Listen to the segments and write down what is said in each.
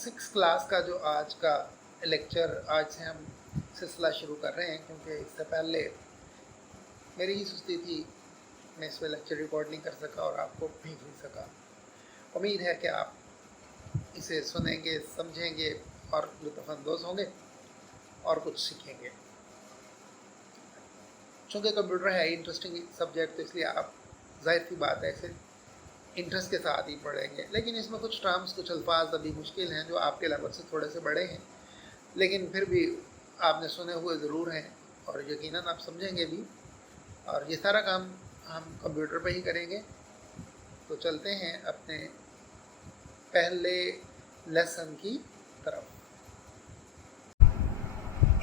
Six class का जो आज का लेक्चर, आज से हम सिलसिला शुरू कर रहे हैं, क्योंकि इससे पहले मेरी ही सुस्ती थी, मैं इस पर लेक्चर रिकॉर्ड नहीं कर सका और आपको भेज नहीं सका। उम्मीद है कि आप इसे सुनेंगे, समझेंगे और लुत्फ़अंदोज़ होंगे और कुछ सीखेंगे। चूँकि कंप्यूटर है इंटरेस्टिंग सब्जेक्ट, तो इसलिए आप जाहिर सी बात है इसे इंटरेस्ट के साथ ही पढ़ेंगे। लेकिन इसमें कुछ टर्म्स, कुछ अल्फाज अभी मुश्किल हैं जो आपके लेवल से थोड़े से बड़े हैं, लेकिन फिर भी आपने सुने हुए ज़रूर हैं और यकीनन आप समझेंगे भी। और ये सारा काम हम कंप्यूटर पे ही करेंगे। तो चलते हैं अपने पहले लेसन की तरफ।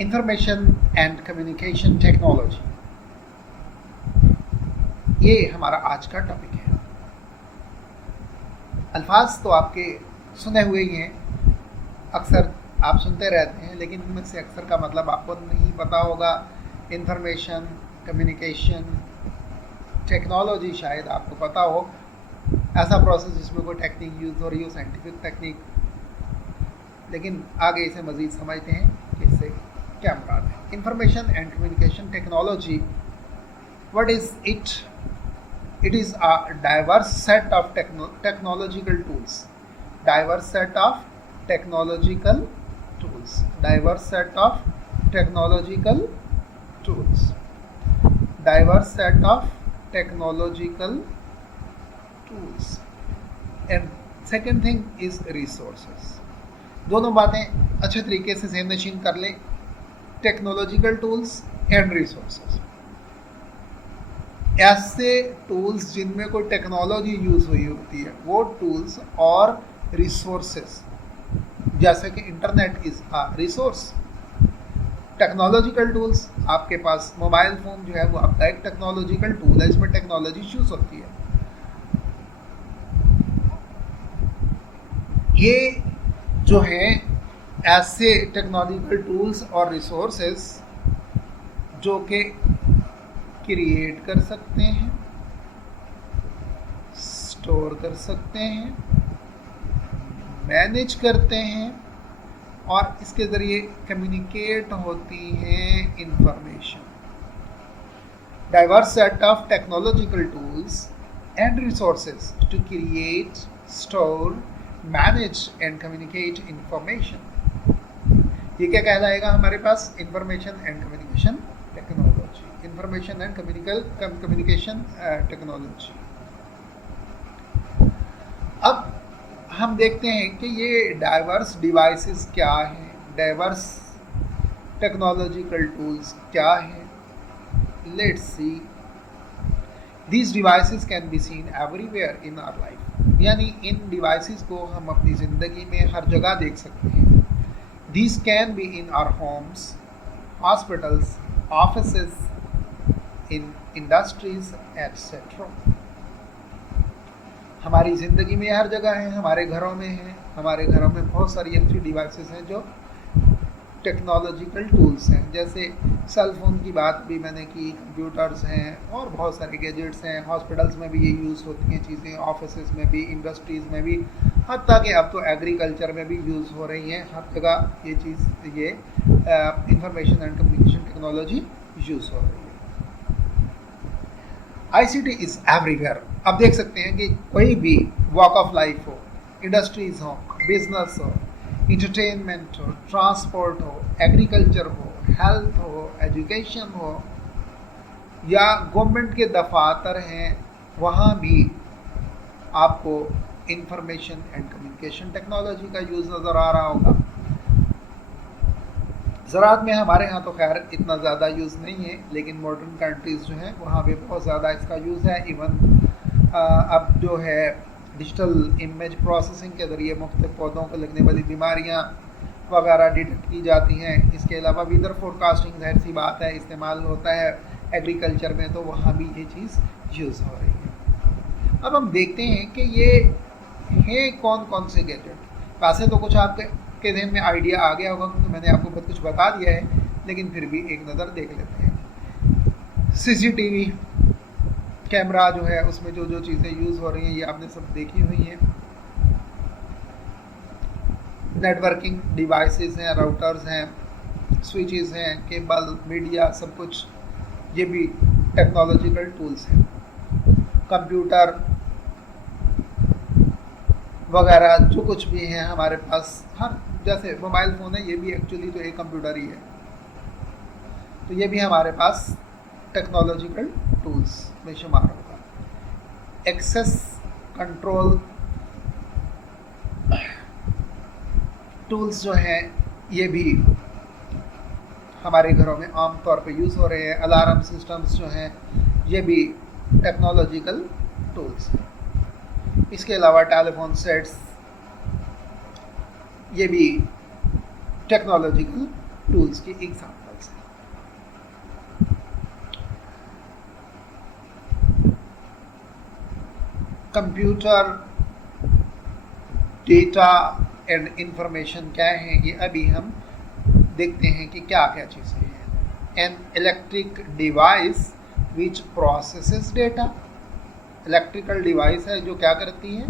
इंफॉर्मेशन एंड कम्युनिकेशन टेक्नोलॉजी, ये हमारा आज का टॉपिक है। अल्फाज तो आपके सुने हुए ही हैं, अक्सर आप सुनते रहते हैं, लेकिन इनमें से अक्सर का मतलब आपको नहीं पता होगा। इंफॉर्मेशन, कम्युनिकेशन, टेक्नोलॉजी शायद आपको पता हो, ऐसा प्रोसेस जिसमें कोई टेक्निक यूज़ हो रही हो, साइंटिफिक टेक्निक। लेकिन आगे इसे मज़ीद समझते हैं कि इससे क्या मुराद है। Information and communication technology, what is it? It is a diverse set of technological tools. Diverse set of technological tools. Diverse set of technological tools. Diverse set of technological tools. And second thing is resources. दोनों बातें अच्छे तरीके से ज़हन नशीन कर लें। Technological tools and resources, ऐसे tools जिनमें कोई टेक्नोलॉजी यूज़ हुई होती है, वो टूल्स और रिसोर्सेस, जैसे कि internet is a resource. Technological tools, आपके पास मोबाइल फ़ोन जो है वो आपका एक टेक्नोलॉजिकल टूल है, इसमें टेक्नोलॉजी यूज़ होती है। ये जो है ऐसे टेक्नोलॉजिकल टूल्स और रिसोर्सेस जो कि क्रिएट कर सकते हैं, स्टोर कर सकते हैं, मैनेज करते हैं और इसके ज़रिए कम्युनिकेट होती हैं information. Diverse set of technological tools and resources to create, store, manage and communicate information. ये क्या कहलाएगा हमारे पास? Information and communication technology. Information and communication technology. अब हम देखते हैं कि ये डाइवर्स डिवाइसेस क्या हैं, डाइवर्स टेक्नोलॉजिकल टूल्स क्या हैं। Let's see, these devices can be seen everywhere in our life, यानी इन डिवाइसेस को हम अपनी ज़िंदगी में हर जगह देख सकते हैं। These can be in our homes, hospitals, offices, in industries etcetera. हमारी ज़िंदगी में हर जगह है, हमारे घरों में है। हमारे घरों में बहुत सारी ऐसी डिवाइसेस हैं जो टेक्नोलॉजिकल टूल्स हैं, जैसे सेल फोन की बात भी मैंने की, कंप्यूटर्स हैं और बहुत सारे गैजेट्स हैं। हॉस्पिटल्स में भी ये यूज़ होती हैं चीज़ें, ऑफिसेज में भी, इंडस्ट्रीज़ में भी, हत्ता कि अब तो एग्रीकल्चर में भी यूज़ हो रही हैं। हर जगह ये चीज़, ये information and communication technology use हो रही है। ICT is everywhere. अब देख सकते हैं कि कोई भी वॉक ऑफ लाइफ हो, इंडस्ट्रीज़ हो, बिजनेस हो, इंटरटेनमेंट हो, ट्रांसपोर्ट हो, एग्रीकल्चर हो, हेल्थ हो, एजुकेशन हो, या गवर्नमेंट के दफातर हैं, वहाँ भी आपको इंफॉर्मेशन एंड कम्युनिकेशन टेक्नोलॉजी का यूज़ नज़र आ रहा होगा। ज़राअत में हमारे यहाँ तो खैर इतना ज़्यादा यूज़ नहीं है, लेकिन मॉडर्न कंट्रीज़ जो हैं वहाँ पे बहुत ज़्यादा इसका यूज़ है। इवन अब जो है डिजिटल इमेज प्रोसेसिंग के ज़रिए मुख्तलिफ पौधों को लगने वाली बीमारियाँ वगैरह डिटेक्ट की जाती हैं। इसके अलावा वेदर फोरकास्टिंग, जाहिर सी बात है, इस्तेमाल होता है एग्रीकल्चर में, तो वहाँ भी ये चीज़ यूज़ हो रही है। अब हम देखते हैं कि ये हैं कौन कौन से गैजेट। वैसे तो कुछ आपके ज़हन में आइडिया आ गया होगा, क्योंकि मैंने आपको बहुत कुछ बता दिया है, लेकिन फिर भी एक नज़र देख लेते हैं। CCTV कैमरा जो है, उसमें जो जो चीज़ें यूज़ हो रही हैं ये आपने सब देखी हुई हैं। नेटवर्किंग डिवाइसेस हैं, राउटर्स हैं, स्विचेस हैं, केबल, मीडिया, सब कुछ ये भी टेक्नोलॉजिकल टूल्स हैं। कंप्यूटर वगैरह जो कुछ भी हैं हमारे पास, हर जैसे मोबाइल फ़ोन है, ये भी एक्चुअली तो एक कंप्यूटर ही है, तो ये भी हमारे पास टेक्नोलॉजिकल टूल्स में शुमार होगा। एक्सेस कंट्रोल टूल्स जो हैं ये भी हमारे घरों में आम तौर पे यूज़ हो रहे हैं। अलार्म सिस्टम्स जो हैं ये भी टेक्नोलॉजिकल टूल्स हैं। इसके अलावा टेलीफोन सेट्स, ये भी टेक्नोलॉजिकल टूल्स की एग्जांपल्स हैं। कंप्यूटर डेटा एंड इंफॉर्मेशन क्या है, ये अभी हम देखते हैं कि क्या क्या चीज़ें हैं। An electric device which processes data, electrical device है जो क्या करती है,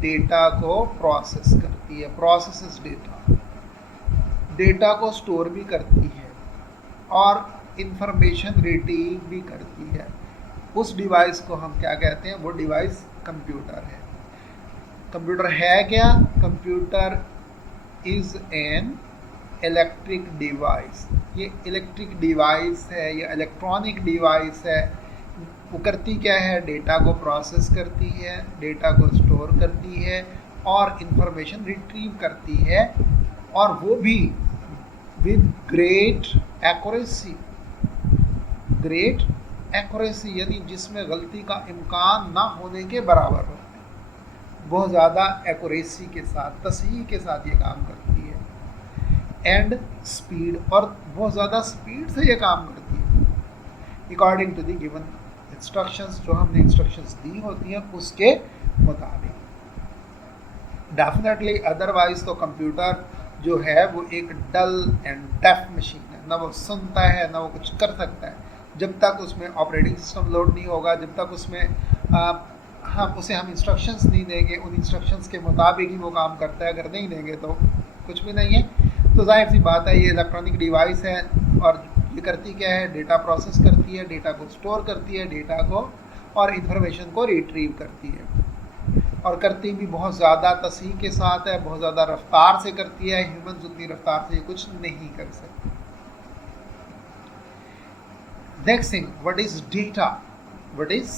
डेटा को प्रोसेस करती है, प्रोसेसेस डेटा, डेटा को स्टोर भी करती है और इंफॉर्मेशन रिट्रीव भी करती है। उस डिवाइस को हम क्या कहते हैं, वो डिवाइस कंप्यूटर है। कंप्यूटर है क्या, computer is an electric device, ये इलेक्ट्रिक डिवाइस है, ये इलेक्ट्रॉनिक डिवाइस है। वो करती क्या है, डेटा को प्रोसेस करती है, डेटा को स्टोर करती है और इंफॉर्मेशन रिट्रीव करती है, और वो भी with great accuracy, great accuracy यानी जिसमें गलती का इम्कान ना होने के बराबर हो, बहुत ज़्यादा एक्यूरेसी के साथ, तसहीह के साथ ये काम करती है। एंड स्पीड, और बहुत ज़्यादा स्पीड से ये काम करती है, according to the given instructions, जो हमने इंस्ट्रक्शंस दी होती हैं उसके मुताबिक। डेफिनेटली अदरवाइज तो कंप्यूटर जो है वो एक डल एंड डेफ मशीन है, ना वो सुनता है ना वो कुछ कर सकता है। जब तक उसमें ऑपरेटिंग सिस्टम लोड नहीं होगा, जब तक उसमें हम इंस्ट्रक्शंस नहीं देंगे, उन इंस्ट्रक्शंस के मुताबिक ही वो काम करता है, अगर नहीं देंगे तो कुछ भी नहीं है। तो जाहिर सी बात है ये इलेक्ट्रॉनिक डिवाइस है, और ये करती क्या है, डेटा प्रोसेस करती है, डेटा को स्टोर करती है, डेटा को और इंफॉर्मेशन को रिट्रीव करती है, और करती भी बहुत ज़्यादा तसहीह के साथ है, बहुत ज़्यादा रफ्तार से करती है। ह्यूमन उतनी रफ्तार से ये कुछ नहीं कर सकते। Next thing, what is data, what is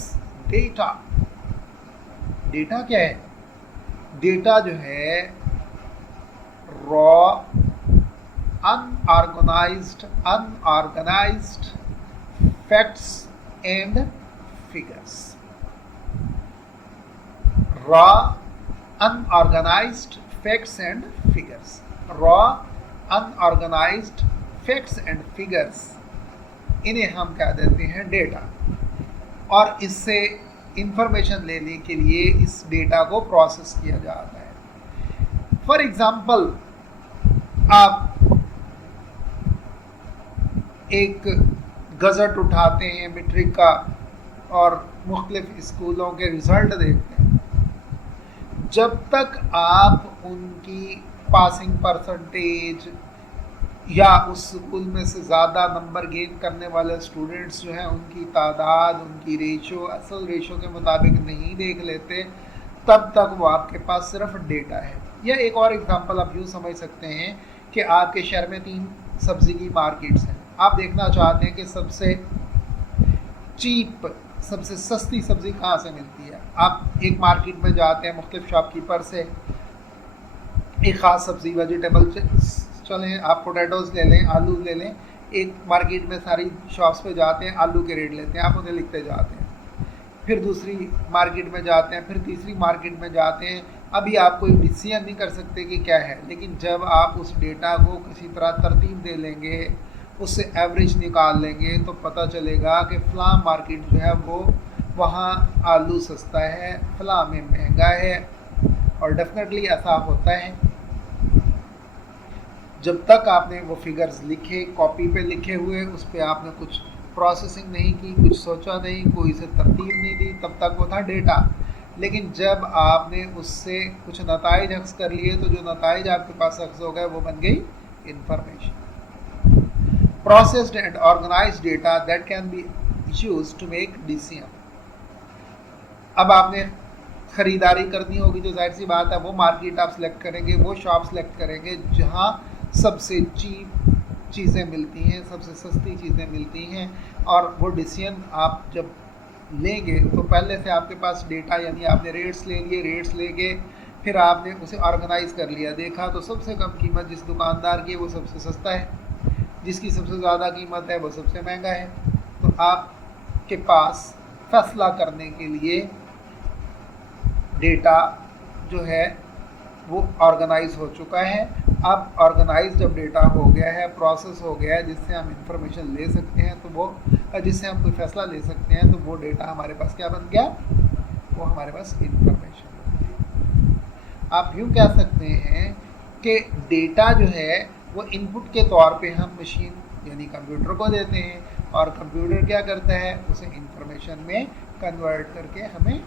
data, data क्या है, डेटा जो है raw unorganized facts and figures, raw unorganized facts and figures, raw unorganized facts and figures, इन्हें हम क्या देते हैं, डेटा। और इससे इंफॉर्मेशन लेने के लिए इस डेटा को प्रोसेस किया जाता है। फॉर एग्जाम्पल, आप एक गज़ट उठाते हैं मैट्रिक का और मुख्तलिफ स्कूलों के रिज़ल्ट देखते हैं, जब तक आप उनकी पासिंग परसेंटेज या उस स्कूल में से ज़्यादा नंबर गेन करने वाले स्टूडेंट्स जो हैं उनकी तादाद, उनकी रेशो, असल रेशो के मुताबिक नहीं देख लेते, तब तक वो आपके पास सिर्फ डेटा है। या एक और एग्जांपल आप यूँ समझ सकते हैं कि आपके शहर में 3 सब्ज़ी की मार्केट्स हैं, आप देखना चाहते हैं कि सबसे चीप, सबसे सस्ती सब्ज़ी कहाँ से मिलती है। आप एक मार्केट में जाते हैं, मुख्तलिफ शॉपकीपर से एक ख़ास सब्ज़ी वेजिटेबल चलें, आप पोटैटोज़ ले लें, आलू ले लें, एक मार्केट में सारी शॉप्स पे जाते हैं, आलू के रेट लेते हैं, आप उन्हें लिखते जाते हैं, फिर दूसरी मार्केट में जाते हैं, फिर तीसरी मार्केट में जाते हैं। अभी आप कोई डिसीजन नहीं कर सकते कि क्या है, लेकिन जब आप उस डेटा को किसी तरह तरतीब दे लेंगे, उससे एवरेज निकाल लेंगे, तो पता चलेगा कि फ़लाँ मार्केट जो है वो वहाँ आलू सस्ता है, फ़लाँ में महंगा है। और डेफिनेटली ऐसा होता है, जब तक आपने वो फिगर्स लिखे, कॉपी पे लिखे हुए, उस पर आपने कुछ प्रोसेसिंग नहीं की, कुछ सोचा नहीं, कोई से तरतीब नहीं दी, तब तक वो था डेटा। लेकिन जब आपने उससे कुछ नताइज अक्स कर लिए तो जो नताइज आपके पास अक्स हो गए वो बन गई information. Processed and organised data that can be used to make decision. अब आपने खरीदारी करनी होगी तो जाहिर सी बात है वो मार्केट आप सिलेक्ट करेंगे, वो शॉप सिलेक्ट करेंगे जहाँ सबसे चीप चीज़ें मिलती हैं, सबसे सस्ती चीज़ें मिलती हैं। और वो डिसीजन आप जब लेंगे तो पहले से आपके पास डेटा, यानी आपने रेट्स ले लिए, रेट्स लेके फिर आपने उसे ऑर्गेनाइज कर लिया, देखा तो सबसे कम कीमत जिस दुकानदार की है वो सबसे सस्ता है, जिसकी सबसे ज़्यादा कीमत है वो सबसे महंगा है। तो आपके पास फैसला करने के लिए डेटा जो है वो ऑर्गेनाइज हो चुका है। अब ऑर्गेनाइज जब डेटा हो गया है, प्रोसेस हो गया है, जिससे हम इंफॉर्मेशन ले सकते हैं, तो वो जिससे हम कोई फैसला ले सकते हैं, तो वो डेटा हमारे पास क्या बन गया, वो हमारे पास इंफॉर्मेशन बन गई। आप यूँ कह सकते हैं कि डेटा जो है वो इनपुट के तौर पे हम मशीन यानी कंप्यूटर को देते हैं, और कंप्यूटर क्या करता है, उसे इंफॉर्मेशन में कन्वर्ट करके हमें